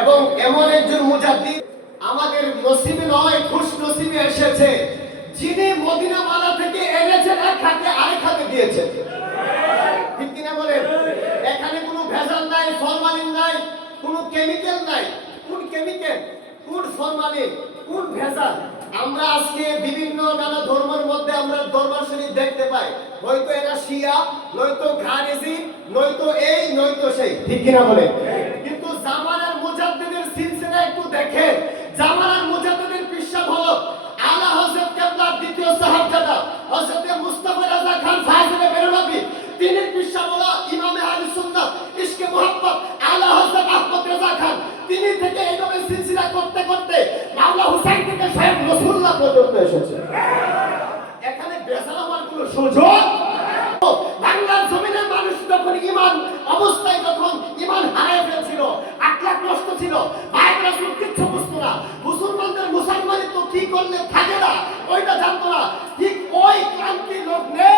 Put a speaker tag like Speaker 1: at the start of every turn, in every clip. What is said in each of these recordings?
Speaker 1: এবং এমন একজন মুজাদ্দি আমাদের নসিবে নয়, খুশ নসিবে এসেছে, যিনি মদিনা মালা থেকে এনেছেন, এক হাতে আরেক হাতে দিয়েছেন। ঠিক কিনা বলেন? এখানে কোনো ভেজাল নাই, ফরমালিন নাই, কোনো কেমিক্যাল নাই। কোন কেমিক্যাল? কোন ফরমালিন? কোন ভেজাল? আমরা আজকে বিভিন্ন নানা ধর্মের মধ্যে আমরা দরবার দেখতে পাই। নয়তো এরা শিয়া, নয়তো ঘারেজি নয়তো এই, নয়তো সেই। ঠিক কিনা বলে কিন্তু জামা সিলসিলা জামালার যখন ইমান অবস্থায় যখন ইমান হারায় ফেলছিল আখলাক নষ্ট ছিল ভাইয়ের রাসূল কিচ্ছু বুঝতো না। মুসলমানদের মুসলমানিত্ব কি করলে থাকে না, ওইটা জানতো না। ঠিক ওই ক্রান্তি লগ্নে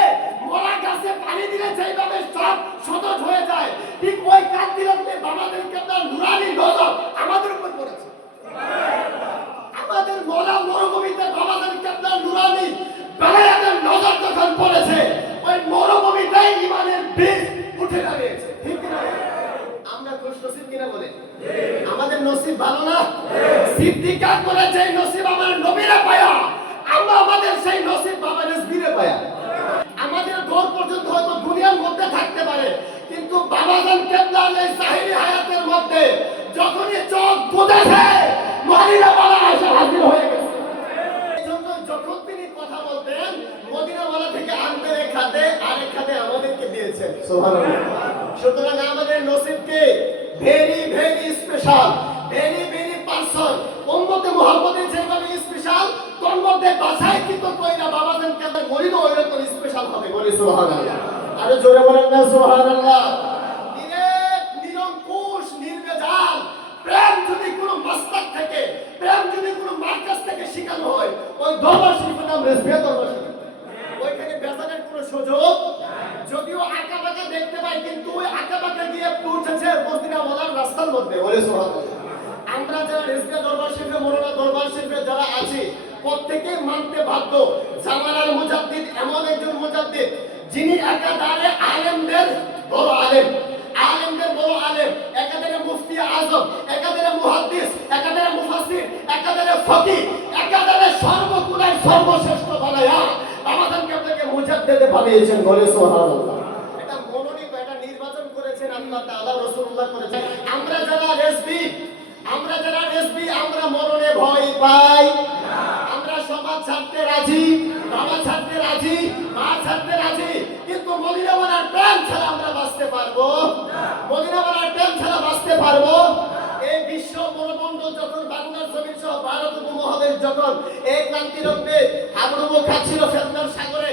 Speaker 1: মরা গাছে পানি দিলে যেইভাবে সব সতেজ হয়ে যায়, ঠিক ওই ক্রান্তি লগ্নে বাবাদেরকে তার নুরানি নজর আমাদের উপর পড়েছে। আমাদের মরা মরুভূমিতে বাবাদেরকে আপনার নুরানি বেলায়াতের নজর যখন পড়েছে, ওই মরুভূমিতেই ইমানের বীজ উঠে দাঁড়িয়েছে ঠিক কিনা আমরা খুশ নসিব কিনা বলে আমাদের নসিব ভালো না? সিদ্দিকা করে যে নসিব আমার নবীরা পায়া, আমরা আমাদের সেই নসিব বাবা নসবিরে পায়া। আমাদের দৌড় পর্যন্ত হয়তো দুনিয়ার মধ্যে থাকতে পারে, কিন্তু বাবাজান কেবলার এই সাহিরি হায়াতের মধ্যে যখনই চোখ বুঝেছে মদিনা বলা এসে হাজির হয়ে মদিনাওয়ালা থেকে আনতে এক হাতে আরেক হাতে আমাদেরকে দিয়েছেন। সুবহানাল্লাহ। সুতরাং আমাদের নসিবকে very very special very very person উম্মতে মুহাম্মদের যেভাবে স্পেশাল তোর মধ্যে বাছাই কিন্তু কইরা বাবাদের কেমন মরিদ ওইরকম স্পেশাল হবে। বলি সুবহানাল্লাহ। আরে জোরে বলেন না সুবহানাল্লাহ। নিরেট নিরঙ্কুশ নির্বেজাল প্রেম যদি কোনো মাস্টার থেকে প্রেম যদি কোনো মার্কাস থেকে শেখানো হয় ওই দরবার শরীফের নাম রেসবিয়া দরবার শরীফ ওইখানে বেজানের কোনো সুযোগ? যদিও আঁকা বাঁকা দেখতে পাই কিন্তু ওই আঁকা বাঁকা গিয়ে পৌঁছেছে মদিনা বলার রাস্তার মধ্যে। বলে আমরা যারা রেসবিয়া দরবার শরীফে মরোনা দরবার শরীফে যারা আছি প্রত্যেকেই মানতে বাধ্য। জামানার মুজাদ্দিদ এমন একজন মুজাদ্দিদ যিনি একাধারে আলেমদের বড় আলেম। আলেমদের বড় আলেম একাধারে মুফতি আজম বানিয়েছেন বলে এটা নির্বাচন করেছেন আল্লাহ তাআলা, রাসূলুল্লাহ আমরা যারা রেসবি আমরা যারা রেসবি আমরা মরণে ভয় পাই। আমরা সমাজ ছাড়তে রাজি ছাড়তে রাজি, মা ছাড়তে রাজি, কিন্তু মদিনাওয়ালার প্রেম ছাড়া আমরা বাঁচতে পারব? মদিনাওয়ালার প্রেম ছাড়া বাঁচতে পারব? এই বিশ্ব মনোমণ্ডল যখন বাংলার জমিন সহ ভারত উপমহাদেশ যখন এই ক্রান্তি লগ্নে হাবড়ুবো খাচ্ছিল ফেতনার সাগরে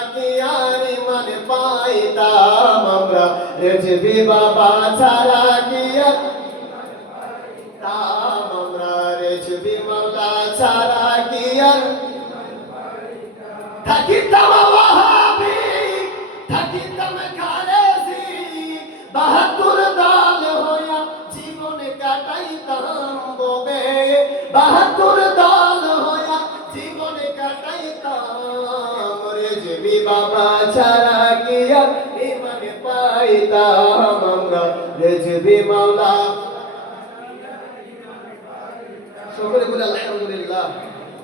Speaker 1: পাইতাম আমরা। রেজবি বাবা ছাড়া কি তাম আমরা। রেজবি মাওলা ছাড়া কি আর থাকিতাম ওয়াহাবি থাকিতাম খালেজি বাহাদুর দল হইয়া জীবন কাটাইতাম ববে। বাহাদুর দল হইয়া জীবন কাটাইতাম। রেজবি বাবা ছাড়া পাইতাম আমরা। রেজবি মাওলা। সকলে বলে আলহামদুলিল্লাহ।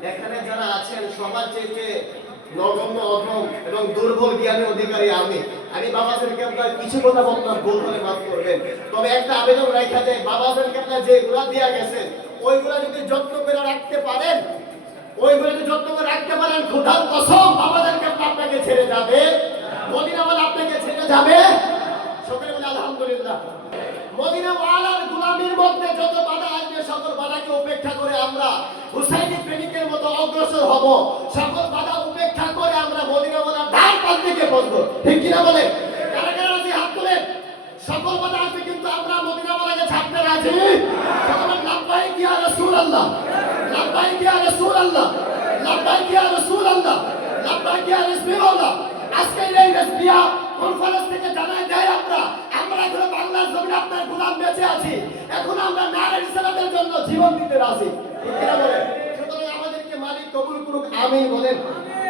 Speaker 1: এখানে যারা আছেন, সবার চেয়ে নগণ্য, অধম এবং দুর্বল জ্ঞানী অধিকারী আমি। আমি বাবা সাহেবকে আপনার কিছু কথা বলতাম ভুল হলে মাফ করবেন। তবে একটা আবেদন রাখা যায়, বাবা সাহেবকে আপনার যেগুলা দেওয়া গেছে, ওইগুলা যদি যত্ন করে রাখতে পারেন, ওইগুলো যদি যত্ন করে রাখতে পারেন, ক্ষুধার কসম বাবাদেরকে আপনাকে ছেড়ে যাবে। মদিনা আপনাকে ছেড়ে যাবে। আলহামদুলিল্লাহ মদিনা ওয়ালার গুলামির মধ্যে যত বাধা আসবে, সকল বাধাকে উপেক্ষা করে আমরা হুসাইনি প্রেমিকের মতো অগ্রসর হব। সকল বাধা উপেক্ষা করে আমরা মদিনা ওয়ালার ধার পাল থেকে বসবো। ঠিক কিনা বলে কারা কারা রাজি হাত তুলেন। সকল কথা আসবে, কিন্তু আমরা মদিনা বলাকে ছাড়তে রাজি? সকলে লাভবাই কিয়া রসুল আল্লাহ লাভবাই কিয়া রসুল আল্লাহ লাভবাই সুতরাং আমাদেরকে মালিক কবুল করুক, আমিন বলেন।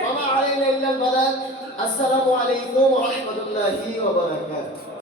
Speaker 1: ওমা আলাইনা ইল্লাল বালাগ আসসালামু আলাইকুম ওয়া রাহমাতুল্লাহি ওয়া বারাকাতুহু।